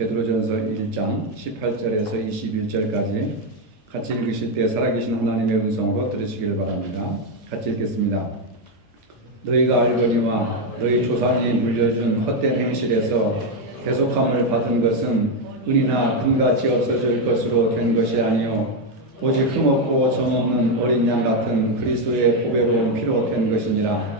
베드로전서 1장 18절에서 21절까지 같이 읽으실 때 살아계신 하나님의 음성으로 들으시길 바랍니다. 같이 읽겠습니다. 너희가 알거니와 너희 조상이 물려준 헛된 행실에서 대속함을 받은 것은 은이나 금같이 없어질 것으로 된 것이 아니요 오직 흠없고 점없는 어린 양 같은 그리스도의 보배로운 피로 된 것이니라.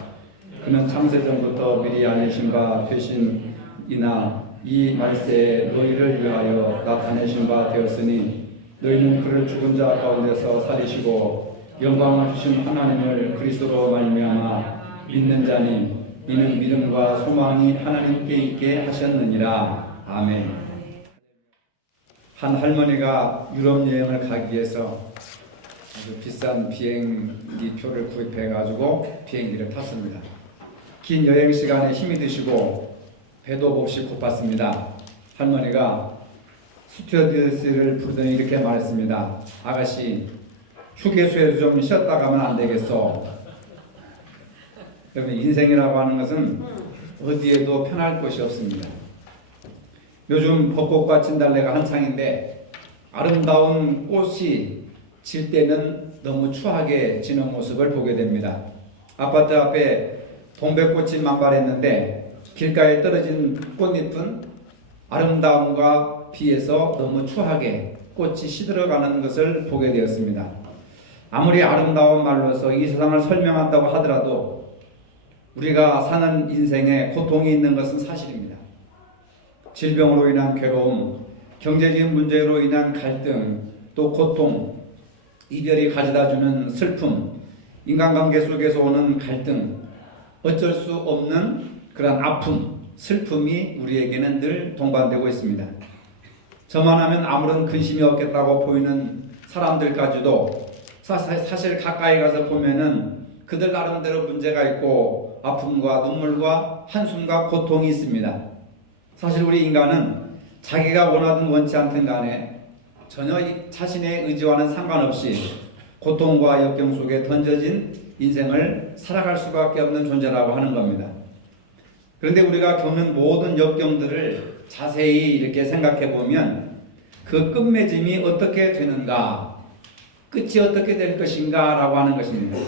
그는 창세전부터 미리 아니신 바 되신이나 이 말세에 너희를 위하여 나타내신 바 되었으니 너희는 그를 죽은 자 가운데서 살리시고 영광을 주신 하나님을 그리스도로 말미암아 믿는 자니 이는 믿음과 소망이 하나님께 있게 하셨느니라. 아멘. 한 할머니가 유럽 여행을 가기 위해서 아주 비싼 비행기 표를 구입해 가지고 비행기를 탔습니다. 긴 여행 시간에 힘이 드시고 배도 몹시 고팠습니다. 할머니가 스튜어디스를 부르더니 이렇게 말했습니다. 아가씨, 휴게소에서 좀 쉬었다 가면 안 되겠어? 여러분, 인생이라고 하는 것은 어디에도 편할 곳이 없습니다. 요즘 벚꽃과 진달래가 한창인데 아름다운 꽃이 질 때는 너무 추하게 지는 모습을 보게 됩니다. 아파트 앞에 동백꽃이 만발했는데 길가에 떨어진 꽃잎은 아름다움과 비해서 너무 추하게 꽃이 시들어가는 것을 보게 되었습니다. 아무리 아름다운 말로서 이 세상을 설명한다고 하더라도 우리가 사는 인생에 고통이 있는 것은 사실입니다. 질병으로 인한 괴로움, 경제적인 문제로 인한 갈등, 또 고통, 이별이 가져다주는 슬픔, 인간관계 속에서 오는 갈등, 어쩔 수 없는 그런 아픔, 슬픔이 우리에게는 늘 동반되고 있습니다. 저만 하면 아무런 근심이 없겠다고 보이는 사람들까지도 사실 가까이 가서 보면은 그들 나름대로 문제가 있고 아픔과 눈물과 한숨과 고통이 있습니다. 사실 우리 인간은 자기가 원하든 원치 않든 간에 전혀 자신의 의지와는 상관없이 고통과 역경 속에 던져진 인생을 살아갈 수밖에 없는 존재라고 하는 겁니다. 그런데 우리가 겪는 모든 역경들을 자세히 이렇게 생각해 보면 그 끝맺음이 어떻게 되는가, 끝이 어떻게 될 것인가 라고 하는 것입니다.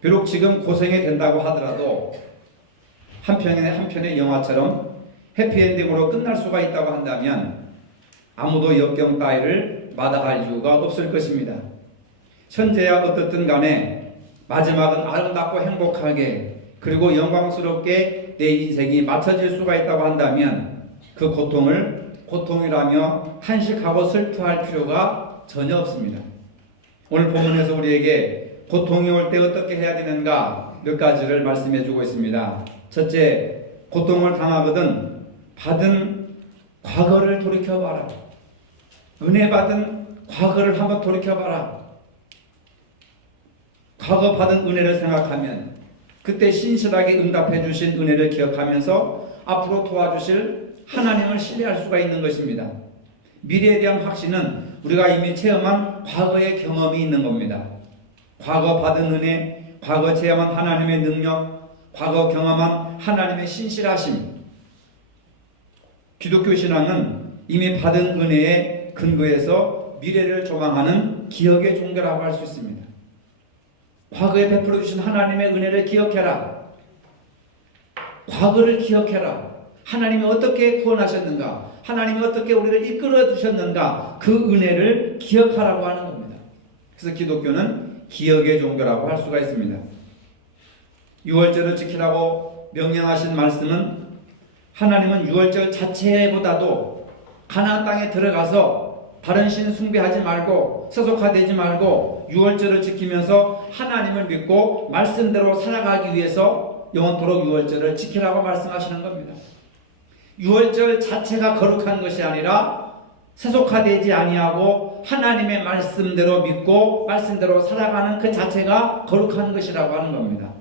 비록 지금 고생이 된다고 하더라도 한 편의 영화처럼 해피엔딩으로 끝날 수가 있다고 한다면 아무도 역경 따위를 마다할 이유가 없을 것입니다. 현재야 어떻든 간에 마지막은 아름답고 행복하게 그리고 영광스럽게 내 인생이 맞춰질 수가 있다고 한다면 그 고통을 고통이라며 탄식하고 슬퍼할 필요가 전혀 없습니다. 오늘 본문에서 우리에게 고통이 올 때 어떻게 해야 되는가 몇 가지를 말씀해 주고 있습니다. 첫째, 고통을 당하거든 받은 과거를 돌이켜봐라. 은혜 받은 과거를 한번 돌이켜봐라. 과거 받은 은혜를 생각하면 그때 신실하게 응답해 주신 은혜를 기억하면서 앞으로 도와주실 하나님을 신뢰할 수가 있는 것입니다. 미래에 대한 확신은 우리가 이미 체험한 과거의 경험이 있는 겁니다. 과거 받은 은혜, 과거 체험한 하나님의 능력, 과거 경험한 하나님의 신실하심. 기독교 신앙은 이미 받은 은혜의 근거에서 미래를 조망하는 기억의 종교라고 할 수 있습니다. 과거에 베풀어 주신 하나님의 은혜를 기억해라. 과거를 기억해라. 하나님이 어떻게 구원하셨는가? 하나님이 어떻게 우리를 이끌어 주셨는가? 그 은혜를 기억하라고 하는 겁니다. 그래서 기독교는 기억의 종교라고 할 수가 있습니다. 유월절을 지키라고 명령하신 말씀은 하나님은 유월절 자체보다도 가나안 땅에 들어가서 다른 신 숭배하지 말고 세속화되지 말고 유월절을 지키면서 하나님을 믿고 말씀대로 살아가기 위해서 영원토록 유월절을 지키라고 말씀하시는 겁니다. 유월절 자체가 거룩한 것이 아니라 세속화되지 아니하고 하나님의 말씀대로 믿고 말씀대로 살아가는 그 자체가 거룩한 것이라고 하는 겁니다.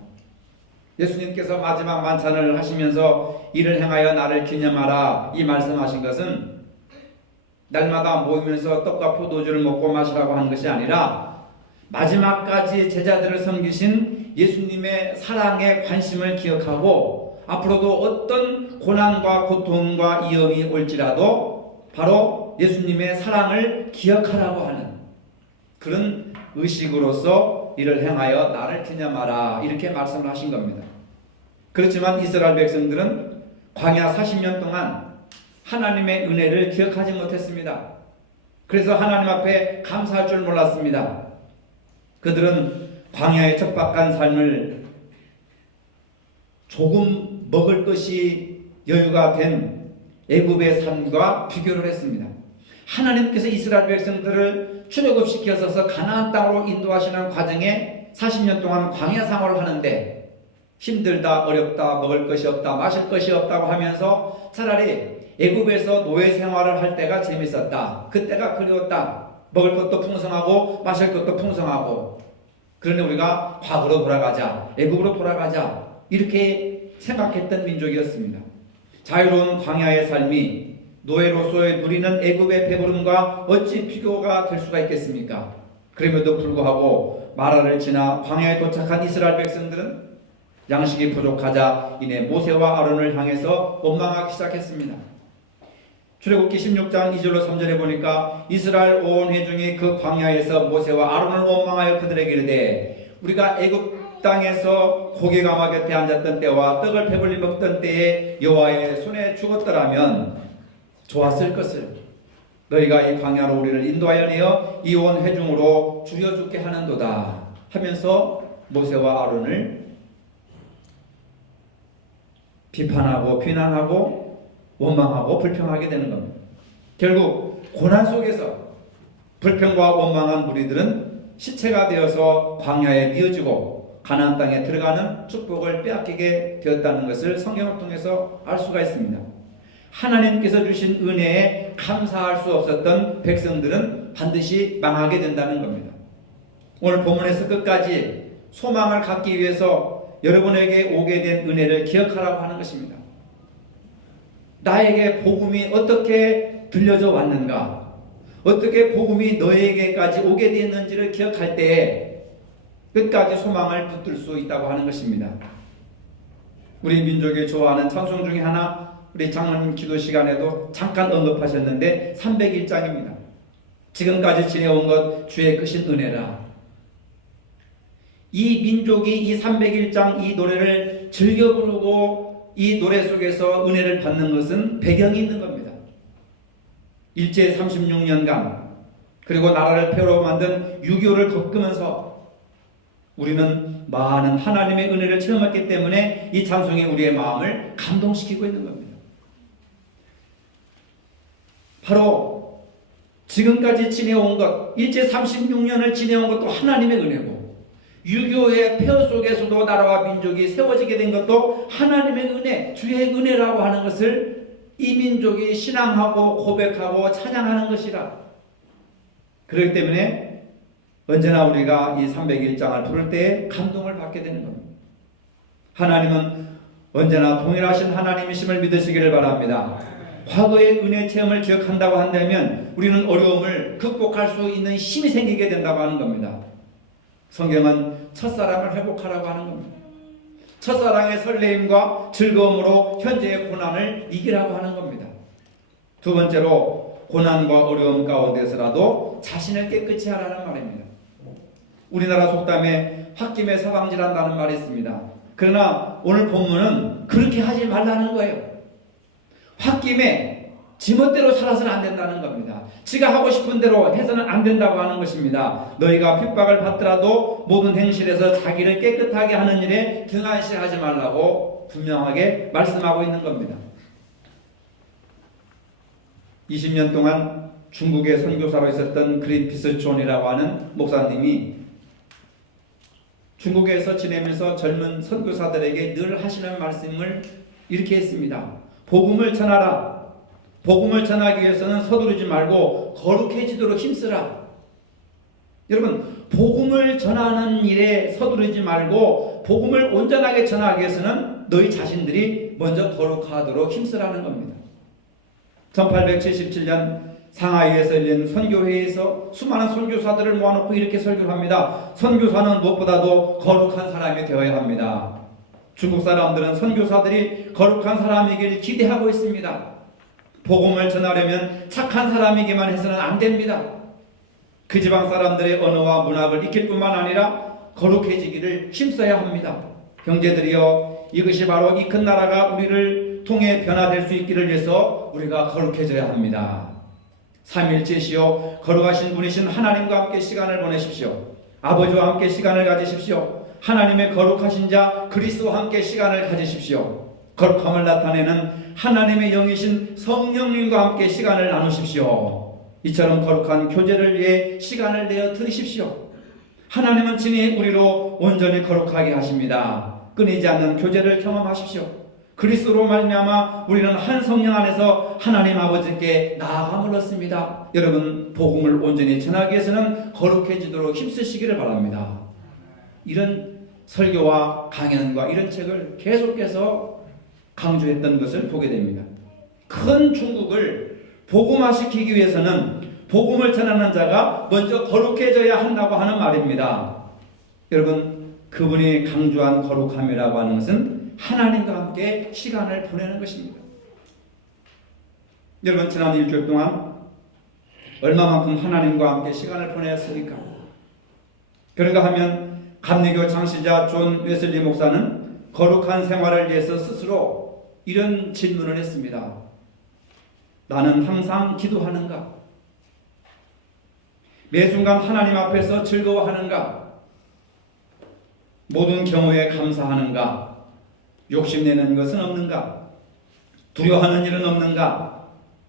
예수님께서 마지막 만찬을 하시면서 이를 행하여 나를 기념하라 이 말씀하신 것은 날마다 모이면서 떡과 포도주를 먹고 마시라고 하는 것이 아니라 마지막까지 제자들을 섬기신 예수님의 사랑에 관심을 기억하고 앞으로도 어떤 고난과 고통과 위험이 올지라도 바로 예수님의 사랑을 기억하라고 하는 그런 의식으로서 이를 행하여 나를 기념하라 이렇게 말씀을 하신 겁니다. 그렇지만 이스라엘 백성들은 광야 40년 동안 하나님의 은혜를 기억하지 못했습니다. 그래서 하나님 앞에 감사할 줄 몰랐습니다. 그들은 광야의 척박한 삶을 조금 먹을 것이 여유가 된 애굽의 삶과 비교를 했습니다. 하나님께서 이스라엘 백성들을 출애굽시켜서 가나안 땅으로 인도하시는 과정에 40년 동안 광야 생활을 하는데 힘들다, 어렵다, 먹을 것이 없다, 마실 것이 없다고 하면서 차라리 애굽에서 노예 생활을 할 때가 재밌었다. 그때가 그리웠다. 먹을 것도 풍성하고 마실 것도 풍성하고. 그러니 우리가 과거로 돌아가자. 애굽으로 돌아가자. 이렇게 생각했던 민족이었습니다. 자유로운 광야의 삶이 노예로서의 누리는 애굽의 배부름과 어찌 비교가 될 수가 있겠습니까? 그럼에도 불구하고 마라를 지나 광야에 도착한 이스라엘 백성들은 양식이 부족하자 이내 모세와 아론을 향해서 원망하기 시작했습니다. 출애굽기 16장 2절로 3절에 보니까 이스라엘 온 회중이 그 광야에서 모세와 아론을 원망하여 그들에게 이르되 우리가 애굽 땅에서 고기가마 곁에 앉았던 때와 떡을 배불리 먹던 때에 여호와의 손에 죽었더라면 좋았을 것을 너희가 이 광야로 우리를 인도하여 내어 이 온 회중으로 죽여 죽게 하는도다 하면서 모세와 아론을 비판하고 비난하고 원망하고 불평하게 되는 겁니다. 결국 고난 속에서 불평과 원망한 무리들은 시체가 되어서 광야에 미어지고 가나안 땅에 들어가는 축복을 빼앗기게 되었다는 것을 성경을 통해서 알 수가 있습니다. 하나님께서 주신 은혜에 감사할 수 없었던 백성들은 반드시 망하게 된다는 겁니다. 오늘 본문에서 끝까지 소망을 갖기 위해서 여러분에게 오게 된 은혜를 기억하라고 하는 것입니다. 나에게 복음이 어떻게 들려져 왔는가, 어떻게 복음이 너에게까지 오게 됐는지를 기억할 때에 끝까지 소망을 붙들 수 있다고 하는 것입니다. 우리 민족이 좋아하는 찬송 중에 하나 우리 장로님 기도 시간에도 잠깐 언급하셨는데 301장입니다. 지금까지 지내온 것 주의 크신 은혜라. 이 민족이 이 301장 이 노래를 즐겨 부르고 이 노래 속에서 은혜를 받는 것은 배경이 있는 겁니다. 일제 36년간 그리고 나라를 폐허로 만든 6.25를 겪으면서 우리는 많은 하나님의 은혜를 체험했기 때문에 이 찬송이 우리의 마음을 감동시키고 있는 겁니다. 바로 지금까지 지내온 것, 일제 36년을 지내온 것도 하나님의 은혜고 6.25의 폐허 속에서도 나라와 민족이 세워지게 된 것도 하나님의 은혜, 주의 은혜라고 하는 것을 이 민족이 신앙하고 고백하고 찬양하는 것이라. 그렇기 때문에 언제나 우리가 이 301장을 부를 때에 감동을 받게 되는 겁니다. 하나님은 언제나 동일하신 하나님이심을 믿으시기를 바랍니다. 과거의 은혜 체험을 기억한다고 한다면 우리는 어려움을 극복할 수 있는 힘이 생기게 된다고 하는 겁니다. 성경은 첫사랑을 회복하라고 하는 겁니다. 첫사랑의 설레임과 즐거움으로 현재의 고난을 이기라고 하는 겁니다. 두 번째로 고난과 어려움 가운데서라도 자신을 깨끗이 하라는 말입니다. 우리나라 속담에 홧김에 서방질한다는 말이 있습니다. 그러나 오늘 본문은 그렇게 하지 말라는 거예요. 홧김에 지멋대로 살아서는 안 된다는 겁니다. 지가 하고 싶은 대로 해서는 안 된다고 하는 것입니다. 너희가 핍박을 받더라도 모든 행실에서 자기를 깨끗하게 하는 일에 등한시하지 말라고 분명하게 말씀하고 있는 겁니다. 20년 동안 중국의 선교사로 있었던 그린피스 존이라고 하는 목사님이 중국에서 지내면서 젊은 선교사들에게 늘 하시는 말씀을 이렇게 했습니다. 복음을 전하라. 복음을 전하기 위해서는 서두르지 말고 거룩해지도록 힘쓰라. 여러분, 복음을 전하는 일에 서두르지 말고 복음을 온전하게 전하기 위해서는 너희 자신들이 먼저 거룩하도록 힘쓰라는 겁니다. 1877년 상하이에서 열린 선교회에서 수많은 선교사들을 모아놓고 이렇게 설교를 합니다. 선교사는 무엇보다도 거룩한 사람이 되어야 합니다. 중국 사람들은 선교사들이 거룩한 사람이길 기대하고 있습니다. 복음을 전하려면 착한 사람이기만 해서는 안 됩니다. 그 지방 사람들의 언어와 문학을 익힐 뿐만 아니라 거룩해지기를 힘써야 합니다. 형제들이여, 이것이 바로 이 큰 나라가 우리를 통해 변화될 수 있기를 위해서 우리가 거룩해져야 합니다. 삼일체시요, 거룩하신 분이신 하나님과 함께 시간을 보내십시오. 아버지와 함께 시간을 가지십시오. 하나님의 거룩하신 자 그리스도와 함께 시간을 가지십시오. 거룩함을 나타내는 하나님의 영이신 성령님과 함께 시간을 나누십시오. 이처럼 거룩한 교제를 위해 시간을 내어 드리십시오. 하나님은 친히 우리로 온전히 거룩하게 하십니다. 끊이지 않는 교제를 경험하십시오. 그리스도로 말미암아 우리는 한 성령 안에서 하나님 아버지께 나아감을 얻습니다. 여러분, 복음을 온전히 전하기 위해서는 거룩해지도록 힘쓰시기를 바랍니다. 이런 설교와 강연과 이런 책을 계속해서 강조했던 것을 보게 됩니다. 큰 중국을 복음화시키기 위해서는 복음을 전하는 자가 먼저 거룩해져야 한다고 하는 말입니다. 여러분, 그분이 강조한 거룩함이라고 하는 것은 하나님과 함께 시간을 보내는 것입니다. 여러분, 지난 일주일 동안 얼마만큼 하나님과 함께 시간을 보냈습니까? 그런가 하면 감리교 창시자 존 웨슬리 목사는 거룩한 생활을 위해서 스스로 이런 질문을 했습니다. 나는 항상 기도하는가? 매 순간 하나님 앞에서 즐거워하는가? 모든 경우에 감사하는가? 욕심내는 것은 없는가? 두려워하는 일은 없는가?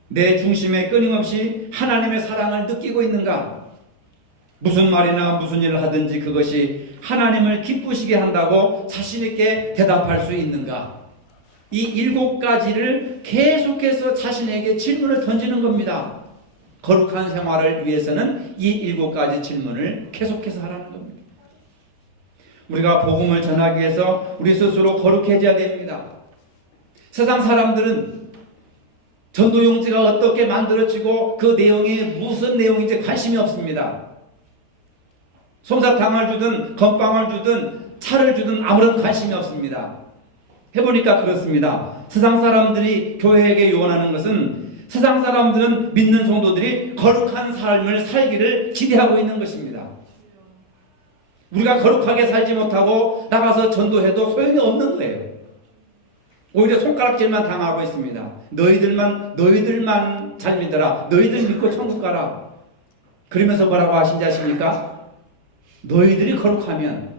내 중심에 끊임없이 하나님의 사랑을 느끼고 있는가? 무슨 말이나 무슨 일을 하든지 그것이 하나님을 기쁘시게 한다고 자신있게 대답할 수 있는가? 이 7가지를 계속해서 자신에게 질문을 던지는 겁니다. 거룩한 생활을 위해서는 이 7가지 질문을 계속해서 하라는 겁니다. 우리가 복음을 전하기 위해서 우리 스스로 거룩해져야 됩니다. 세상 사람들은 전도용지가 어떻게 만들어지고 그 내용이 무슨 내용인지 관심이 없습니다. 솜사탕을 주든 건빵을 주든 차를 주든 아무런 관심이 없습니다. 해보니까 그렇습니다. 세상 사람들이 교회에게 요원하는 것은 세상 사람들은 믿는 성도들이 거룩한 삶을 살기를 기대하고 있는 것입니다. 우리가 거룩하게 살지 못하고 나가서 전도해도 소용이 없는 거예요. 오히려 손가락질만 당하고 있습니다. 너희들만 잘 믿어라. 너희들 믿고 천국 가라. 그러면서 뭐라고 하신지 아십니까? 너희들이 거룩하면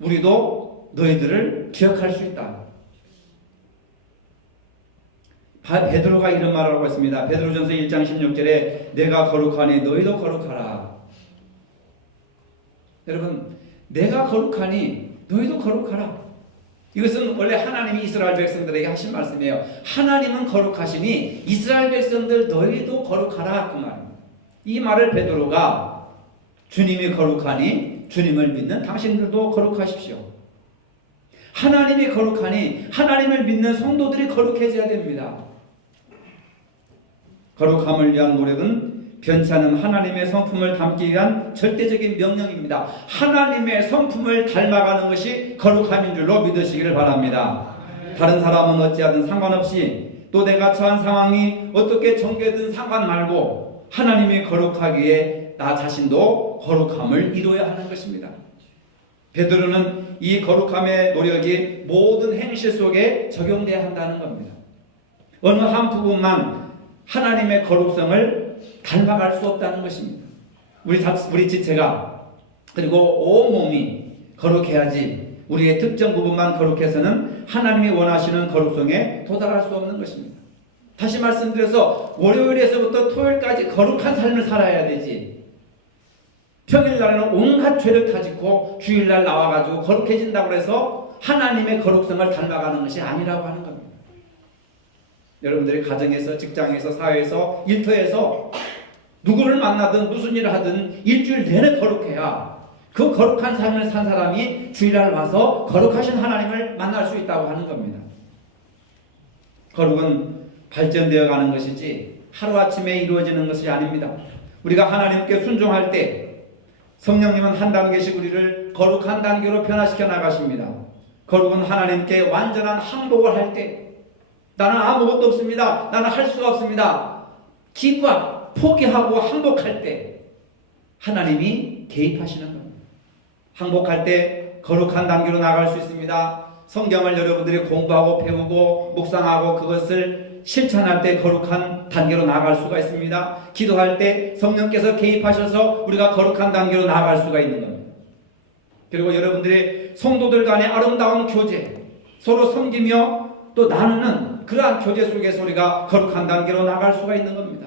우리도 너희들을 기억할 수 있다. 베드로가 이런 말을 하고 있습니다. 베드로전서 1장 16절에 내가 거룩하니 너희도 거룩하라. 여러분, 내가 거룩하니 너희도 거룩하라. 이것은 원래 하나님이 이스라엘 백성들에게 하신 말씀이에요. 하나님은 거룩하시니 이스라엘 백성들 너희도 거룩하라 그 말입니다. 이 말을 베드로가 주님이 거룩하니 주님을 믿는 당신들도 거룩하십시오. 하나님이 거룩하니 하나님을 믿는 성도들이 거룩해져야 됩니다. 거룩함을 위한 노력은 변치 않은 하나님의 성품을 담기 위한 절대적인 명령입니다. 하나님의 성품을 닮아가는 것이 거룩함인 줄로 믿으시기를 바랍니다. 다른 사람은 어찌하든 상관없이 또 내가 처한 상황이 어떻게 전개든 상관 말고 하나님이 거룩하기에 나 자신도 거룩함을 이루어야 하는 것입니다. 베드로는 이 거룩함의 노력이 모든 행실 속에 적용돼야 한다는 겁니다. 어느 한 부분만 하나님의 거룩성을 닮아갈 수 없다는 것입니다. 우리 지체가 그리고 온몸이 거룩해야지 우리의 특정 부분만 거룩해서는 하나님이 원하시는 거룩성에 도달할 수 없는 것입니다. 다시 말씀드려서 월요일에서부터 토요일까지 거룩한 삶을 살아야 되지, 평일날에는 온갖 죄를 타짓고 주일날 나와가지고 거룩해진다고 해서 하나님의 거룩성을 닮아가는 것이 아니라고 하는 겁니다. 여러분들이 가정에서, 직장에서, 사회에서, 일터에서 누구를 만나든 무슨 일을 하든 일주일 내내 거룩해야 그 거룩한 삶을 산 사람이 주일날 와서 거룩하신 하나님을 만날 수 있다고 하는 겁니다. 거룩은 발전되어 가는 것이지 하루아침에 이루어지는 것이 아닙니다. 우리가 하나님께 순종할 때 성령님은 한 단계씩 우리를 거룩한 단계로 변화시켜 나가십니다. 거룩은 하나님께 완전한 항복을 할 때, 나는 아무것도 없습니다. 나는 할 수가 없습니다. 기부하고 포기하고 항복할 때 하나님이 개입하시는 겁니다. 항복할 때 거룩한 단계로 나갈 수 있습니다. 성경을 여러분들이 공부하고 배우고 묵상하고 그것을 실천할 때 거룩한 단계로 나갈 수가 있습니다. 기도할 때 성령께서 개입하셔서 우리가 거룩한 단계로 나갈 수가 있는 겁니다. 그리고 여러분들이 성도들 간의 아름다운 교제, 서로 섬기며 또 나누는 그러한 교제 속에서 우리가 거룩한 단계로 나갈 수가 있는 겁니다.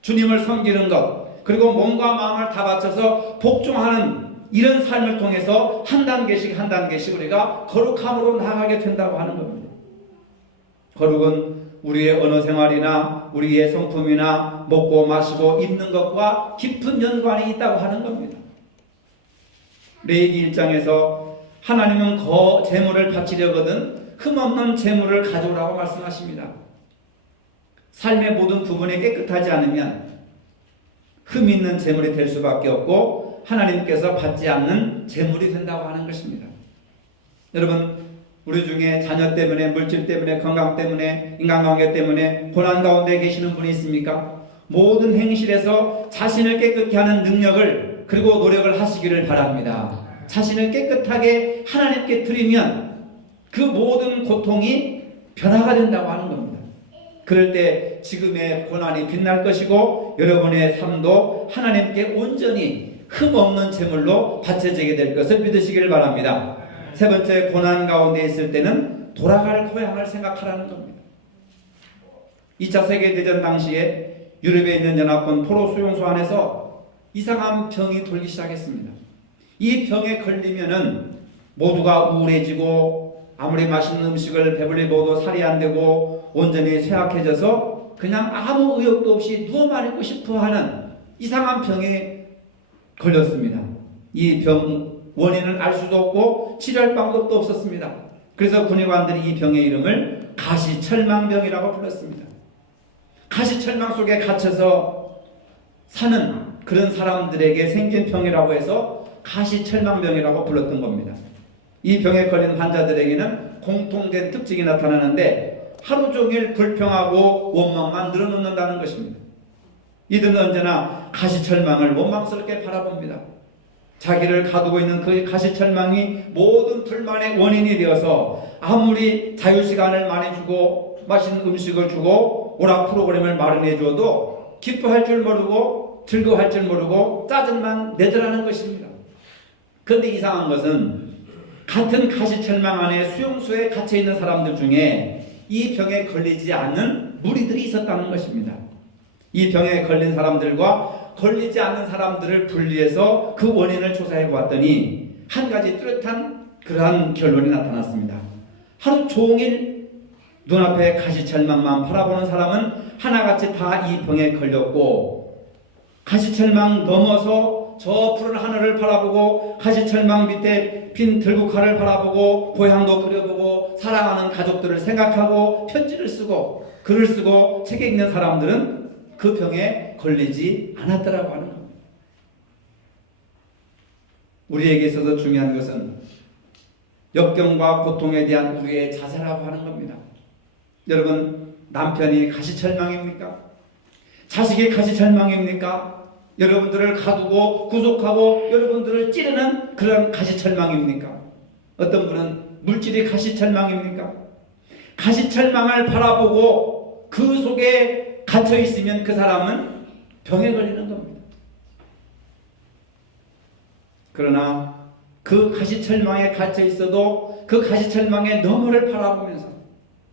주님을 섬기는 것, 그리고 몸과 마음을 다 바쳐서 복종하는 이런 삶을 통해서 한 단계씩 한 단계씩 우리가 거룩함으로 나아가게 된다고 하는 겁니다. 거룩은 우리의 언어 생활이나 우리의 성품이나 먹고 마시고 입는 것과 깊은 연관이 있다고 하는 겁니다. 레위기 1장에서 하나님은 재물을 바치려거든 흠없는 재물을 가져오라고 말씀하십니다. 삶의 모든 부분이 깨끗하지 않으면 흠 있는 재물이 될 수밖에 없고 하나님께서 받지 않는 재물이 된다고 하는 것입니다. 여러분, 우리 중에 자녀 때문에, 물질 때문에, 건강 때문에, 인간관계 때문에 고난 가운데 계시는 분이 있습니까? 모든 행실에서 자신을 깨끗게 하는 능력을 그리고 노력을 하시기를 바랍니다. 자신을 깨끗하게 하나님께 드리면 그 모든 고통이 변화가 된다고 하는 겁니다. 그럴 때 지금의 고난이 빛날 것이고 여러분의 삶도 하나님께 온전히 흠없는 제물로 바쳐지게 될 것을 믿으시기를 바랍니다. 세 번째, 고난 가운데 있을 때는 돌아갈 고향을 생각하라는 겁니다. 2차 세계대전 당시에 유럽에 있는 연합군 포로 수용소 안에서 이상한 병이 돌기 시작했습니다. 이 병에 걸리면은 모두가 우울해지고 아무리 맛있는 음식을 배불리 먹어도 살이 안 되고 온전히 쇠약해져서 그냥 아무 의욕도 없이 누워만 있고 싶어 하는 이상한 병에 걸렸습니다. 이 병 원인을 알 수도 없고 치료할 방법도 없었습니다. 그래서 군의관들이 이 병의 이름을 가시철망병이라고 불렀습니다. 가시철망 속에 갇혀서 사는 그런 사람들에게 생긴 병이라고 해서 가시철망병이라고 불렀던 겁니다. 이 병에 걸린 환자들에게는 공통된 특징이 나타나는데 하루 종일 불평하고 원망만 늘어놓는다는 것입니다. 이들은 언제나 가시철망을 원망스럽게 바라봅니다. 자기를 가두고 있는 그 가시철망이 모든 불만의 원인이 되어서 아무리 자유시간을 많이 주고 맛있는 음식을 주고 오락 프로그램을 마련해 줘도 기뻐할 줄 모르고 즐거워할 줄 모르고 짜증만 내더라는 것입니다. 그런데 이상한 것은 같은 가시철망 안에 수용소에 갇혀있는 사람들 중에 이 병에 걸리지 않는 무리들이 있었다는 것입니다. 이 병에 걸린 사람들과 걸리지 않는 사람들을 분리해서 그 원인을 조사해 보았더니 한 가지 뚜렷한 그러한 결론이 나타났습니다. 하루 종일 눈앞에 가시철망만 바라보는 사람은 하나같이 다 이 병에 걸렸고 가시철망 넘어서 저 푸른 하늘을 바라보고 가시철망 밑에 빈 들국화를 바라보고 고향도 그려보고 사랑하는 가족들을 생각하고 편지를 쓰고 글을 쓰고 책 읽는 사람들은 그 병에 걸리지 않았더라고 하는 겁니다. 우리에게 있어서 중요한 것은 역경과 고통에 대한 우리의 자세라고 하는 겁니다. 여러분, 남편이 가시철망입니까? 자식이 가시철망입니까? 여러분들을 가두고 구속하고 여러분들을 찌르는 그런 가시철망입니까? 어떤 분은 물질이 가시철망입니까? 가시철망을 바라보고 그 속에 갇혀 있으면 그 사람은 병에 걸리는 겁니다. 그러나 그 가시철망에 갇혀 있어도 그 가시철망의 너머를 바라보면서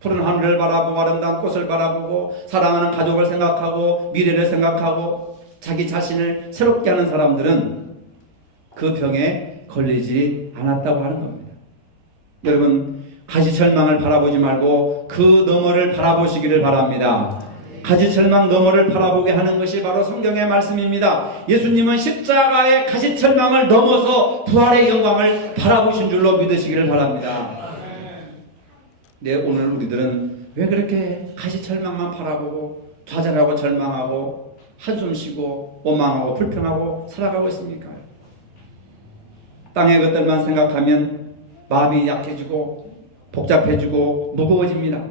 푸른 하늘을 바라보고 아름다운 꽃을 바라보고 사랑하는 가족을 생각하고 미래를 생각하고 자기 자신을 새롭게 하는 사람들은 그 병에 걸리지 않았다고 하는 겁니다. 여러분, 가시철망을 바라보지 말고 그 너머를 바라보시기를 바랍니다. 가시철망 너머를 바라보게 하는 것이 바로 성경의 말씀입니다. 예수님은 십자가의 가시철망을 넘어서 부활의 영광을 바라보신 줄로 믿으시기를 바랍니다. 네, 오늘 우리들은 왜 그렇게 가시철망만 바라보고 좌절하고 절망하고 한숨 쉬고 원망하고 불평하고 살아가고 있습니까? 땅의 것들만 생각하면 마음이 약해지고 복잡해지고 무거워집니다.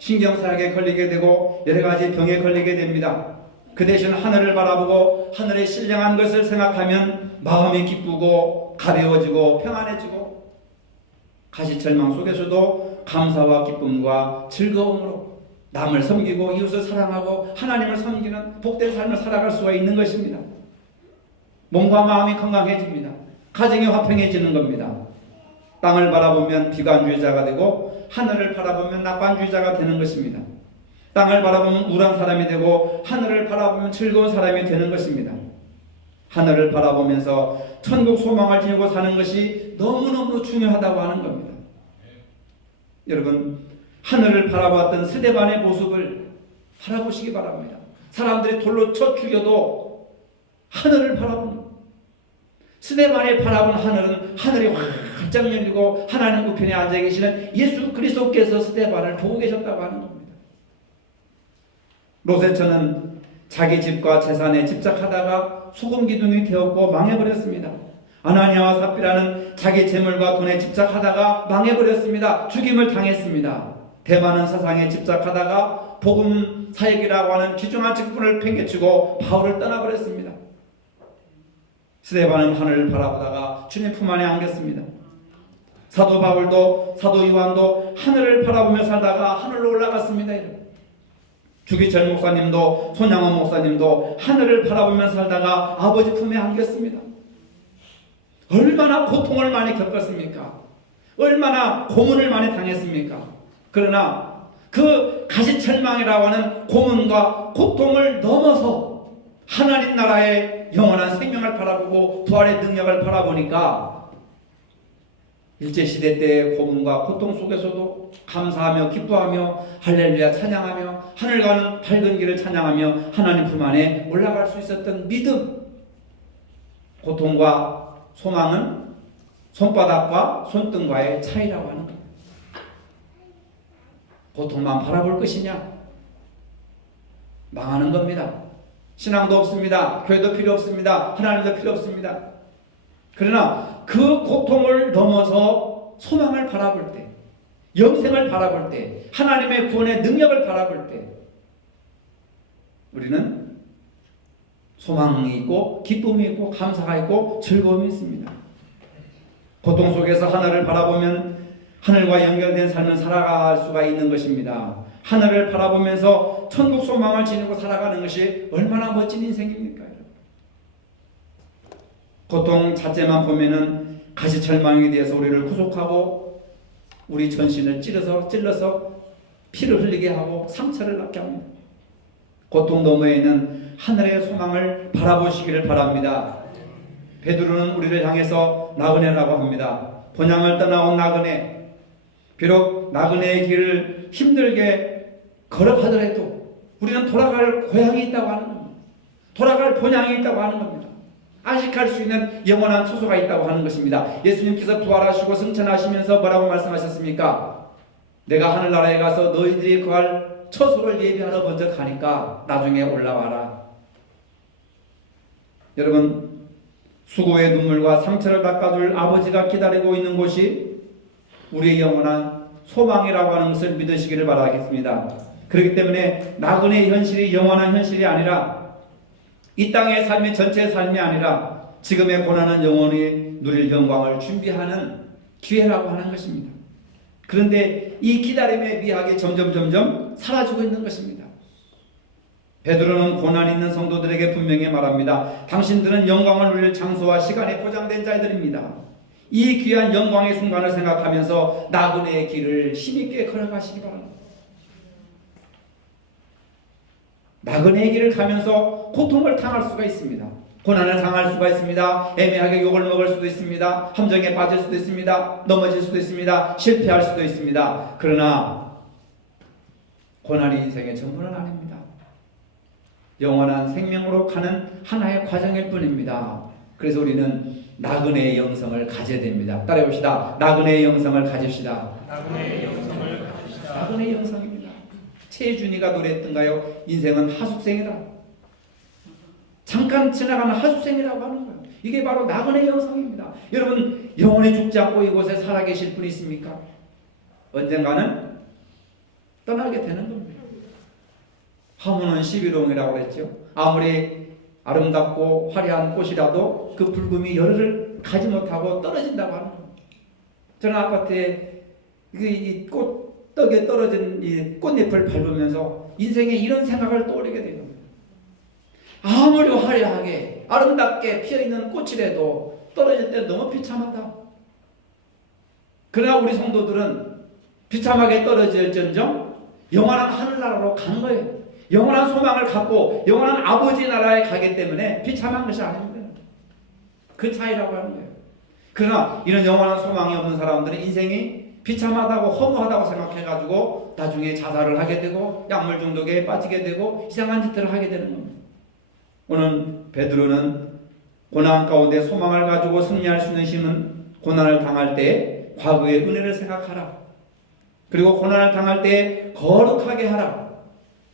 신경쇠약에 걸리게 되고 여러 가지 병에 걸리게 됩니다. 그 대신 하늘을 바라보고 하늘의 신령한 것을 생각하면 마음이 기쁘고 가벼워지고 평안해지고 가시철망 속에서도 감사와 기쁨과 즐거움으로 남을 섬기고 이웃을 사랑하고 하나님을 섬기는 복된 삶을 살아갈 수가 있는 것입니다. 몸과 마음이 건강해집니다. 가정이 화평해지는 겁니다. 땅을 바라보면 비관주의자가 되고 하늘을 바라보면 낙관주의자가 되는 것입니다. 땅을 바라보면 우울한 사람이 되고 하늘을 바라보면 즐거운 사람이 되는 것입니다. 하늘을 바라보면서 천국 소망을 지니고 사는 것이 너무너무 중요하다고 하는 겁니다. 여러분, 하늘을 바라보았던 스데반의 모습을 바라보시기 바랍니다. 사람들이 돌로 쳐 죽여도 하늘을 바라보는, 스데반이 바라본 하늘은 하늘이 활짝 열리고 하나님 우편에 앉아 계시는 예수 그리스도께서 스데반을 보고 계셨다고 하는 겁니다. 롯의 자기 집과 재산에 집착하다가 소금 기둥이 되었고 망해버렸습니다. 아나니아와 삽비라는 자기 재물과 돈에 집착하다가 망해버렸습니다. 죽임을 당했습니다. 대만은 사상에 집착하다가 복음 사역이라고 하는 귀중한 직분을 팽개치고 바울을 떠나버렸습니다. 스데반은 하늘을 바라보다가 주님 품 안에 안겼습니다. 사도 바울도 사도 요한도 하늘을 바라보며 살다가 하늘로 올라갔습니다. 주기철 목사님도 손양원 목사님도 하늘을 바라보며 살다가 아버지 품에 안겼습니다. 얼마나 고통을 많이 겪었습니까? 얼마나 고문을 많이 당했습니까? 그러나 그 가시철망이라고 하는 고문과 고통을 넘어서 하나님 나라의 영원한 생명을 바라보고 부활의 능력을 바라보니까 일제시대 때의 고문과 고통 속에서도 감사하며 기뻐하며 할렐루야 찬양하며 하늘 가는 밝은 길을 찬양하며 하나님 품 안에 올라갈 수 있었던 믿음. 고통과 소망은 손바닥과 손등과의 차이라고 하는 겁니다. 고통만 바라볼 것이냐? 망하는 겁니다. 신앙도 없습니다. 교회도 필요 없습니다. 하나님도 필요 없습니다. 그러나 그 고통을 넘어서 소망을 바라볼 때, 영생을 바라볼 때, 하나님의 구원의 능력을 바라볼 때 우리는 소망이 있고 기쁨이 있고 감사가 있고 즐거움이 있습니다. 고통 속에서 하늘을 바라보면 하늘과 연결된 삶을 살아갈 수가 있는 것입니다. 하늘을 바라보면서 천국 소망을 지니고 살아가는 것이 얼마나 멋진 인생입니까? 고통 자체만 보면은 가시철망에 대해서 우리를 구속하고 우리 전신을 찔러서 피를 흘리게 하고 상처를 낳게 합니다. 고통 너머에는 하늘의 소망을 바라보시기를 바랍니다. 베드로는 우리를 향해서 나그네라고 합니다. 본향을 떠나온 나그네. 비록 나그네의 길을 힘들게 걸어가더라도 우리는 돌아갈 고향이 있다고 하는 겁니다. 돌아갈 본향이 있다고 하는 겁니다. 아직할 수 있는 영원한 처소가 있다고 하는 것입니다. 예수님께서 부활하시고 승천하시면서 뭐라고 말씀하셨습니까? 내가 하늘나라에 가서 너희들이 거할 처소를 예비하러 먼저 가니까 나중에 올라와라. 여러분, 수고의 눈물과 상처를 닦아줄 아버지가 기다리고 있는 곳이 우리의 영원한 소망이라고 하는 것을 믿으시기를 바라겠습니다. 그렇기 때문에 나그네의 현실이 영원한 현실이 아니라 이 땅의 삶이 전체의 삶이 아니라 지금의 고난은 영원히 누릴 영광을 준비하는 기회라고 하는 것입니다. 그런데 이 기다림의 미학이 점점 사라지고 있는 것입니다. 베드로는 고난 있는 성도들에게 분명히 말합니다. 당신들은 영광을 누릴 장소와 시간에 보장된 자들입니다. 이 귀한 영광의 순간을 생각하면서 나그네의 길을 힘있게 걸어가시기 바랍니다. 나그네의 길을 가면서 고통을 당할 수가 있습니다. 고난을 당할 수가 있습니다. 애매하게 욕을 먹을 수도 있습니다. 함정에 빠질 수도 있습니다. 넘어질 수도 있습니다. 실패할 수도 있습니다. 그러나 고난이 인생의 전부는 아닙니다. 영원한 생명으로 가는 하나의 과정일 뿐입니다. 그래서 우리는 나그네의 영성을 가져야 됩니다. 따라해봅시다. 나그네의 영성을 가집시다. 나그네의 영성을 가집시다. 나그네의 영성입니다. 최준이가 노래했던가요? 인생은 하숙생이다. 잠깐 지나가는 하숙생이라고 하는 거예요. 이게 바로 나그네의 영성입니다. 여러분, 영원히 죽지 않고 이곳에 살아계실 분이 있습니까? 언젠가는 떠나게 되는 겁니다. 화무는 11홍이라고 그랬죠. 아무리 아름답고 화려한 꽃이라도 그 붉음이 열을 가지 못하고 떨어진다고 하는 겁니다. 저는 아파트에 이 떡에 떨어진 이 꽃잎을 밟으면서 인생에 이런 생각을 떠올리게 됩니다. 아무리 화려하게 아름답게 피어있는 꽃이라도 떨어질 때 너무 비참하다. 그러나 우리 성도들은 비참하게 떨어질전정 영원한 하늘나라로 가는 거예요. 영원한 소망을 갖고 영원한 아버지 나라에 가기 때문에 비참한 것이 아닙니다. 그 차이라고 하는 거예요. 그러나 이런 영원한 소망이 없는 사람들은 인생이 비참하다고 허무하다고 생각해가지고 나중에 자살을 하게 되고 약물 중독에 빠지게 되고 이상한 짓들을 하게 되는 겁니다. 오늘 베드로는 고난 가운데 소망을 가지고 승리할 수 있는 힘은 고난을 당할 때 과거의 은혜를 생각하라. 그리고 고난을 당할 때 거룩하게 하라.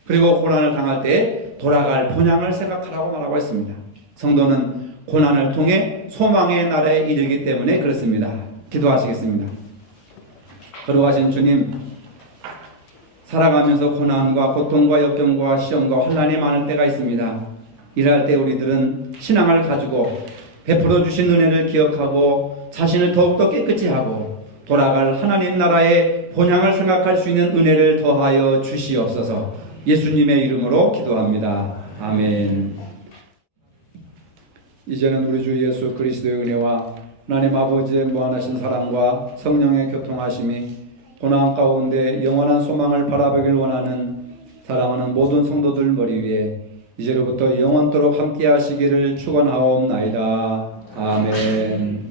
그리고 고난을 당할 때 돌아갈 본향을 생각하라고 말하고 있습니다. 성도는 고난을 통해 소망의 나라에 이르기 때문에 그렇습니다. 기도하시겠습니다. 거룩하신 주님, 살아가면서 고난과 고통과 역경과 시험과 환난이 많을 때가 있습니다. 이럴 때 우리들은 신앙을 가지고 베풀어 주신 은혜를 기억하고 자신을 더욱더 깨끗이 하고 돌아갈 하나님 나라의 본향을 생각할 수 있는 은혜를 더하여 주시옵소서. 예수님의 이름으로 기도합니다. 아멘. 이제는 우리 주 예수 그리스도의 은혜와 하나님 아버지의 무한하신 사랑과 성령의 교통하심이 고난 가운데 영원한 소망을 바라보길 원하는 사랑하는 모든 성도들 머리 위에 이제로부터 영원토록 함께 하시기를 축원하옵나이다. 아멘.